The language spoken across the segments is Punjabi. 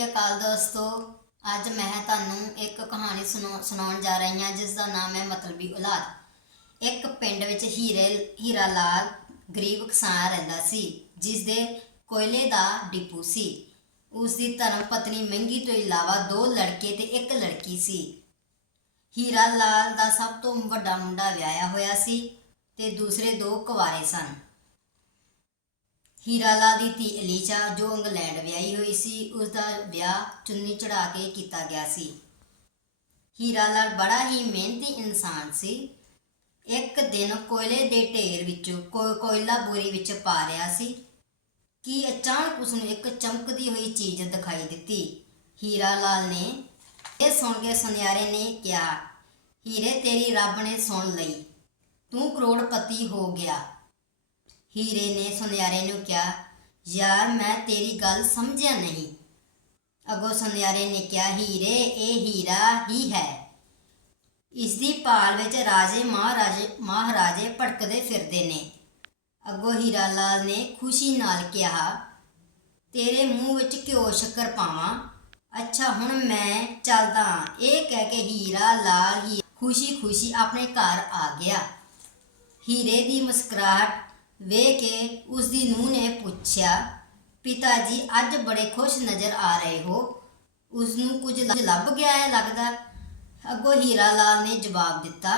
ਸ਼੍ਰੀ ਅਕਾਲ ਦੋਸਤੋ। ਅੱਜ ਮੈਂ ਤੁਹਾਨੂੰ ਇੱਕ ਕਹਾਣੀ ਸੁਣਾ- ਸੁਣਾਉਣ ਜਾ ਰਹੀ ਹਾਂ, ਜਿਸ ਦਾ ਨਾਮ ਹੈ ਮਤਲਬੀ ਔਲਾਦ। ਇੱਕ ਪਿੰਡ ਵਿੱਚ ਹੀਰੇ, ਹੀਰਾ ਲਾਲ ਗਰੀਬ ਕਿਸਾਨ ਰਹਿੰਦਾ ਸੀ ਜਿਸ ਦੇ ਕੋਇਲੇ ਦਾ ਡਿਪੂ ਸੀ। ਉਸ ਦੀ ਧਰਮ ਪਤਨੀ ਮਹਿੰਗੀ ਤੋਂ ਇਲਾਵਾ ਦੋ ਲੜਕੇ ਤੇ ਇੱਕ ਲੜਕੀ ਸੀ। ਹੀਰਾ ਲਾਲ ਦਾ ਸਭ ਤੋਂ ਵੱਡਾ ਮੁੰਡਾ ਵਿਆਹਿਆ ਹੋਇਆ ਸੀ ਤੇ ਦੂਸਰੇ ਦੋ ਕੁਆਰੇ ਸਨ। ਹੀਰਾ ਲਾਲ ਦੀ ਧੀ ਅਲੀਸ਼ਾ ਜੋ ਇੰਗਲੈਂਡ ਵਿਆਹੀ ਹੋਈ ਸੀ ਉਸ ਦਾ ਵਿਆਹ ਚੁੰਨੀ ਚੜਾ ਕੇ ਕੀਤਾ ਗਿਆ ਸੀ। ਹੀਰਾ ਲਾਲ ਬੜਾ ਹੀ ਮਿਹਨਤੀ ਇਨਸਾਨ ਸੀ। ਇੱਕ ਦਿਨ ਕੋਇਲੇ ਦੇ ਢੇਰ ਵਿੱਚੋਂ ਕੋਇਲਾ ਬੋਰੀ ਵਿੱਚ ਪਾ ਰਿਹਾ ਸੀ ਕਿ ਅਚਾਨਕ ਉਸ ਨੂੰ ਇੱਕ ਚਮਕਦੀ ਹੋਈ ਚੀਜ਼ ਦਿਖਾਈ ਦਿੱਤੀ। ਹੀਰਾ ਲਾਲ ਨੇ ਇਹ ਸੁਣ ਕੇ ਸੁਨਿਆਰੇ ਨੇ ਕਿਹਾ, ਹੀਰੇ, ਤੇਰੀ ਰੱਬ ਨੇ ਸੁਣ ਲਈ। ਤੂੰ ਕਰੋੜਪਤੀ ਹੋ ਗਿਆ। ਹੀਰੇ ਨੇ ਸੁਨਿਆਰੇ ਨੂੰ ਕਿਹਾ, ਯਾਰ, ਮੈਂ ਤੇਰੀ ਗੱਲ ਸਮਝਿਆ ਨਹੀਂ। ਅਗੋ ਸੁਨਿਆਰੇ ਨੇ ਕਿਹਾ, ਹੀਰੇ, ਇਹ ਹੀਰਾ ਹੀ ਹੈ। ਇਸ ਦੀ ਭਾਲ ਵਿੱਚ ਰਾਜੇ ਮਹਾਰਾਜੇ ਮਹਾਰਾਜੇ ਭਟਕਦੇ ਫਿਰਦੇ ਨੇ। ਅਗੋ ਹੀਰਾ ਲਾਲ ਨੇ ਖੁਸ਼ੀ ਨਾਲ ਕਿਹਾ, ਤੇਰੇ ਮੂੰਹ ਵਿੱਚ ਘਿਓ ਸ਼ੱਕਰ ਪਾਵਾਂ? ਅੱਛਾ, ਹੁਣ ਮੈਂ ਚੱਲਦਾ ਹਾਂ। ਇਹ ਕਹਿ ਕੇ ਹੀਰਾ ਲਾਲ ਹੀ ਖੁਸ਼ੀ-ਖੁਸ਼ੀ ਆਪਣੇ ਘਰ ਆ ਗਿਆ। ਹੀਰੇ ਦੀ ਮੁਸਕਰਾਹਟ ਵੇਖ ਕੇ ਉਸ ਦੀ ਨੂੰਹ ਨੇ ਪੁੱਛਿਆ, ਪਿਤਾ ਜੀ, ਅੱਜ ਬੜੇ ਖੁਸ਼ ਨਜ਼ਰ ਆ ਰਹੇ ਹੋ। ਉਸ ਨੂੰ ਕੁਝ ਲੱਭ ਗਿਆ ਹੈ ਲੱਗਦਾ। ਅੱਗੋਂ ਹੀਰਾ ਲਾਲ ਨੇ ਜਵਾਬ ਦਿੱਤਾ,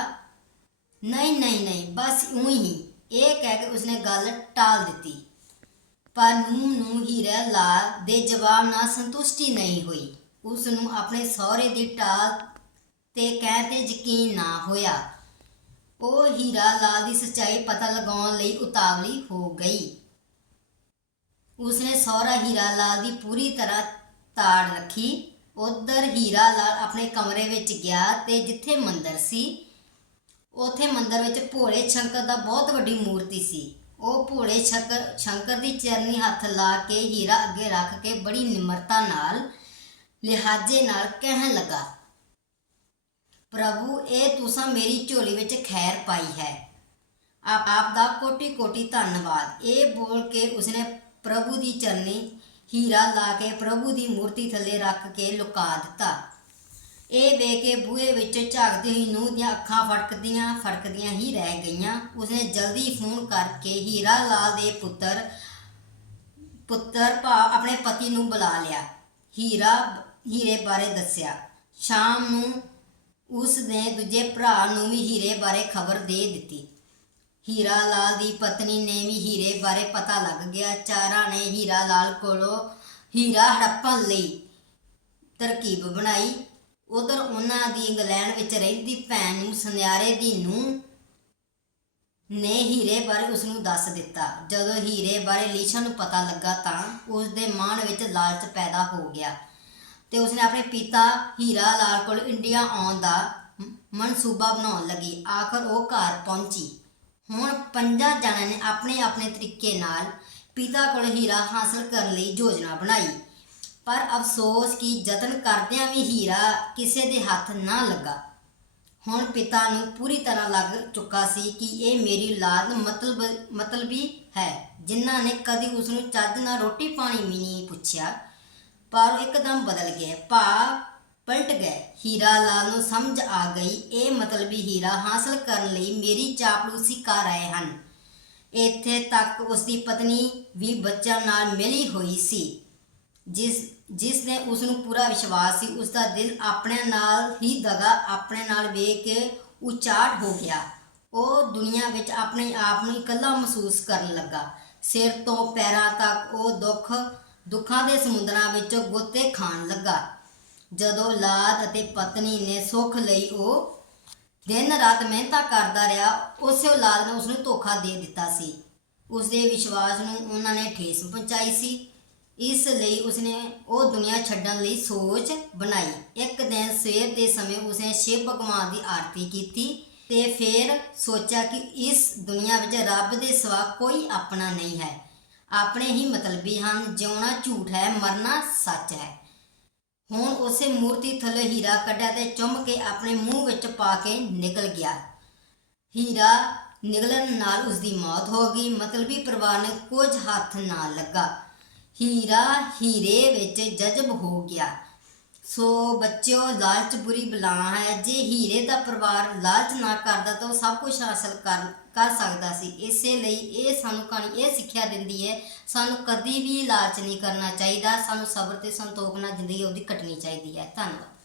ਨਹੀਂ ਨਹੀਂ ਨਹੀਂ, ਬਸ ਊਂ ਹੀ। ਇਹ ਕਹਿ ਕੇ ਉਸਨੇ ਗੱਲ ਟਾਲ ਦਿੱਤੀ। ਪਰ ਨੂੰਹ ਨੂੰ ਹੀਰਾ ਲਾਲ ਦੇ ਜਵਾਬ ਨਾਲ ਸੰਤੁਸ਼ਟੀ ਨਹੀਂ ਹੋਈ। ਉਸ ਨੂੰ ਆਪਣੇ ਸਹੁਰੇ ਦੀ ਟਾਲ ਤੇ ਕਹਿ ਤੇ ਯਕੀਨ ਨਾ ਹੋਇਆ। ਉਹ ਹੀਰਾ ਲਾਲ ਦੀ ਸੱਚਾਈ ਪਤਾ ਲਗਾਉਣ ਲਈ ਉਤਾਵਲੀ ਹੋ ਗਈ। ਉਸਨੇ ਸਹੁਰਾ ਹੀਰਾ ਲਾਲ ਦੀ ਪੂਰੀ ਤਰ੍ਹਾਂ ਤਾੜ ਰੱਖੀ। ਉਧਰ ਹੀਰਾ ਲਾਲ ਆਪਣੇ ਕਮਰੇ ਵਿੱਚ ਗਿਆ ਤੇ ਜਿੱਥੇ ਮੰਦਰ ਸੀ, ਉਥੇ ਮੰਦਰ ਵਿੱਚ ਭੋਲੇ ਸ਼ੰਕਰ ਦਾ ਬਹੁਤ ਵੱਡੀ ਮੂਰਤੀ ਸੀ। ਉਹ ਭੋਲੇ ਸ਼ੰਕਰ ਸ਼ੰਕਰ ਦੀ ਚਰਨੀ ਹੱਥ ਲਾ ਕੇ ਹੀਰਾ ਅੱਗੇ ਰੱਖ ਕੇ ਬੜੀ ਨਿਮਰਤਾ ਨਾਲ, ਲਿਹਾਜ਼ੇ ਨਾਲ ਕਹਿਣ ਲੱਗਾ ਪ੍ਰਭੂ, ਇਹ ਤੁਸੀਂ ਮੇਰੀ ਝੋਲੀ ਵਿੱਚ ਖੈਰ ਪਾਈ ਹੈ। ਆਪ ਆਪ ਦਾ ਕੋਟੀ ਕੋਟੀ ਧੰਨਵਾਦ। ਇਹ ਬੋਲ ਕੇ ਉਸਨੇ ਪ੍ਰਭੂ ਦੀ ਚਰਨੀ ਹੀਰਾ ਲਾ ਕੇ ਪ੍ਰਭੂ ਦੀ ਮੂਰਤੀ ਥੱਲੇ ਰੱਖ ਕੇ ਲੁਕਾ ਦਿੱਤਾ। ਇਹ ਵੇਖ ਕੇ ਬੂਹੇ ਵਿੱਚ ਝਾਕਦੀ ਹੋਈ ਨੂੰਹ ਦੀਆਂ ਅੱਖਾਂ ਫੜਕਦੀਆਂ ਫੜਕਦੀਆਂ ਹੀ ਰਹਿ ਗਈਆਂ। ਉਸਨੇ ਜਲਦੀ ਫੋਨ ਕਰਕੇ ਹੀਰਾ ਲਾਲ ਦੇ ਪੁੱਤਰ ਪੁੱਤਰ ਭਾ ਆਪਣੇ ਪਤੀ ਨੂੰ ਬੁਲਾ ਲਿਆ। ਹੀਰਾ ਹੀਰੇ ਬਾਰੇ ਦੱਸਿਆ। ਸ਼ਾਮ ਨੂੰ ਉਸ ਨੇ ਦੂਜੇ ਭਰਾ ਨੂੰ ਵੀ ਹੀਰੇ ਬਾਰੇ ਖਬਰ ਦੇ ਦਿੱਤੀ। ਹੀਰਾ ਲਾਲ ਦੀ ਪਤਨੀ ਨੇ ਵੀ ਹੀਰੇ ਬਾਰੇ ਪਤਾ ਲੱਗ ਗਿਆ। ਚਾਰਾਂ ਨੇ ਹੀਰਾ ਲਾਲ ਕੋਲੋਂ ਹੀਰਾ ਹੜੱਪਣ ਲਈ ਤਰਕੀਬ ਬਣਾਈ। ਉਧਰ ਉਹਨਾਂ ਦੀ ਇੰਗਲੈਂਡ ਵਿੱਚ ਰਹਿੰਦੀ ਭੈਣ ਨੂੰ ਸੁਨਿਆਰੇ ਦੀ ਨੂੰ ਨੇ ਹੀਰੇ ਬਾਰੇ ਉਸ ਨੂੰ ਦੱਸ ਦਿੱਤਾ। ਜਦੋਂ ਹੀਰੇ ਬਾਰੇ ਲੀਸ਼ਾ ਨੂੰ ਪਤਾ ਲੱਗਾ ਤਾਂ ਉਸ ਦੇ ਮਨ ਵਿੱਚ ਲਾਲਚ ਪੈਦਾ ਹੋ ਗਿਆ। ਤੇ ਉਸਨੇ ਆਪਣੇ ਪਿਤਾ ਹੀਰਾ ਲਾਲ ਕੋਲ ਇੰਡੀਆ ਆਉਣ ਦਾ ਮਨਸੂਬਾ ਬਣਾਉਣ ਲੱਗੀ। ਆਖਰ ਉਹ ਘਰ ਪਹੁੰਚੀ। ਹੁਣ ਪੰਜਾਂ ਜਣਿਆਂ ਨੇ ਆਪਣੇ ਆਪਣੇ ਤਰੀਕੇ ਨਾਲ ਪਿਤਾ ਕੋਲ ਹੀਰਾ ਹਾਸਲ ਕਰਨ ਲਈ ਯੋਜਨਾ ਬਣਾਈ। ਪਰ ਅਫਸੋਸ ਕਿ ਯਤਨ ਕਰਦਿਆਂ ਵੀ ਹੀਰਾ ਕਿਸੇ ਦੇ ਹੱਥ ਨਾ ਲੱਗਾ। ਹੁਣ ਪਿਤਾ ਨੂੰ ਪੂਰੀ ਤਰ੍ਹਾਂ ਲੱਗ ਚੁੱਕਾ ਸੀ ਕਿ ਇਹ ਮੇਰੀ ਔਲਾਦ ਮਤਲਬ, ਮਤਲਬੀ ਹੈ। ਜਿਨ੍ਹਾਂ ਨੇ ਕਦੀ ਉਸ ਨੂੰ ਚੱਜ ਨਾਲ ਰੋਟੀ ਪਾਣੀ ਵੀ ਨਹੀਂ ਪੁੱਛਿਆ। ਪਰ ਇੱਕਦਮ ਬਦਲ ਗਏ ਭਾਵ ਪਲਟ ਗਏ ਹੀਰਾ ਲਾਲ ਨੂੰ ਸਮਝ ਆ ਗਈ। ਇਹ ਮਤਲਬੀ ਹੀਰਾ ਹਾਸਲ ਕਰਨ ਲਈ ਮੇਰੀ ਚਾਪਲੂਸੀ ਕਰ ਰਹੇ ਹਨ। ਇੱਥੇ ਤੱਕ ਉਸ ਦੀ ਪਤਨੀ ਵੀ ਬੱਚਿਆਂ ਨਾਲ ਮਿਲੀ ਹੋਈ ਸੀ। ਜਿਸ ਜਿਸ ਨੇ ਉਸ ਨੂੰ ਪੂਰਾ ਵਿਸ਼ਵਾਸ ਸੀ। ਉਸ ਦਾ ਦਿਲ ਆਪਣੇ ਨਾਲ ਹੀ ਦਗਾ, ਆਪਣੇ ਨਾਲ ਵੇਖ ਕੇ ਉਚਾਟ ਹੋ ਗਿਆ। ਉਹ ਦੁਨੀਆ ਵਿੱਚ ਆਪਣੇ ਆਪ ਨੂੰ ਇਕੱਲਾ ਮਹਿਸੂਸ ਕਰਨ ਲੱਗਾ। ਸਿਰ ਤੋਂ ਪੈਰਾਂ ਤੱਕ ਉਹ ਦੁੱਖ ਦੁੱਖਾਂ ਦੇ ਸਮੁੰਦਰਾਂ ਵਿੱਚ ਗੋਤੇ ਖਾਣ ਲੱਗਾ। ਜਦੋਂ ਔਲਾਦ ਅਤੇ ਪਤਨੀ ਨੇ ਸੁੱਖ ਲਈ ਉਹ ਦਿਨ ਰਾਤ ਮਿਹਨਤਾਂ ਕਰਦਾ ਰਿਹਾ, ਉਸੇ ਔਲਾਦ ਨੇ ਉਸ ਨੂੰ ਧੋਖਾ ਦੇ ਦਿੱਤਾ ਸੀ। ਉਸ ਦੇ ਵਿਸ਼ਵਾਸ ਨੂੰ ਉਹਨਾਂ ਨੇ ਠੇਸ ਪਹੁੰਚਾਈ ਸੀ। ਇਸ ਲਈ ਉਸਨੇ ਉਹ ਦੁਨੀਆ ਛੱਡਣ ਲਈ ਸੋਚ ਬਣਾਈ। ਇੱਕ ਦਿਨ ਸਵੇਰ ਦੇ ਸਮੇਂ ਉਸਨੇ ਸ਼ਿਵ ਭਗਵਾਨ ਦੀ ਆਰਤੀ ਕੀਤੀ ਤੇ ਫਿਰ ਸੋਚਿਆ ਕਿ ਇਸ ਦੁਨੀਆ ਵਿੱਚ ਰੱਬ ਦੇ ਸਿਵਾ ਕੋਈ ਆਪਣਾ ਨਹੀਂ ਹੈ। ਆਪਣੇ ਹੀ ਮਤਲਬੀ ਹਨ, ਜਿਉਣਾ ਝੂਠ ਹੈ, ਮਰਨਾ ਸੱਚ ਹੈ। ਹੁਣ ਉਸੇ ਮੂਰਤੀ ਥੱਲੇ ਹੀਰਾ ਕੱਢਿਆ ਤੇ ਚੁੰਮ ਕੇ ਆਪਣੇ ਮੂੰਹ ਵਿੱਚ ਪਾ ਕੇ ਨਿਕਲ ਗਿਆ। ਹੀਰਾ ਨਿਕਲਣ ਨਾਲ ਉਸ ਦੀ ਮੌਤ ਹੋ ਗਈ, ਮਤਲਬੀ ਪਰਿਵਾਰ ਨੇ ਕੁਝ ਹੱਥ ਨਾ ਲੱਗਾ। ਹੀਰਾ ਹੀਰੇ ਵਿੱਚ ਜਜ਼ਬ ਹੋ ਗਿਆ। ਸੋ ਬੱਚਿਓ, ਲਾਲਚ ਬੁਰੀ ਬਲਾ ਹੈ। ਜੇ ਹੀਰੇ ਦਾ ਪਰਿਵਾਰ ਲਾਲਚ ਨਾ ਕਰਦਾ ਤਾਂ ਉਹ ਸਭ ਕੁਝ ਹਾਸਲ ਕਰ ਕਰ ਸਕਦਾ ਸੀ। ਇਸੇ ਲਈ ਇਹ ਸਾਨੂੰ ਕਹਾਣੀ, ਇਹ ਸਿੱਖਿਆ ਦਿੰਦੀ ਹੈ, ਸਾਨੂੰ ਕਦੀ ਵੀ ਲਾਲਚ ਨਹੀਂ ਕਰਨਾ ਚਾਹੀਦਾ। ਸਾਨੂੰ ਸਬਰ ਤੇ ਸੰਤੋਖ ਨਾਲ ਜ਼ਿੰਦਗੀ ਉਹਦੀ ਕੱਟਣੀ ਚਾਹੀਦੀ ਹੈ। ਧੰਨਵਾਦ।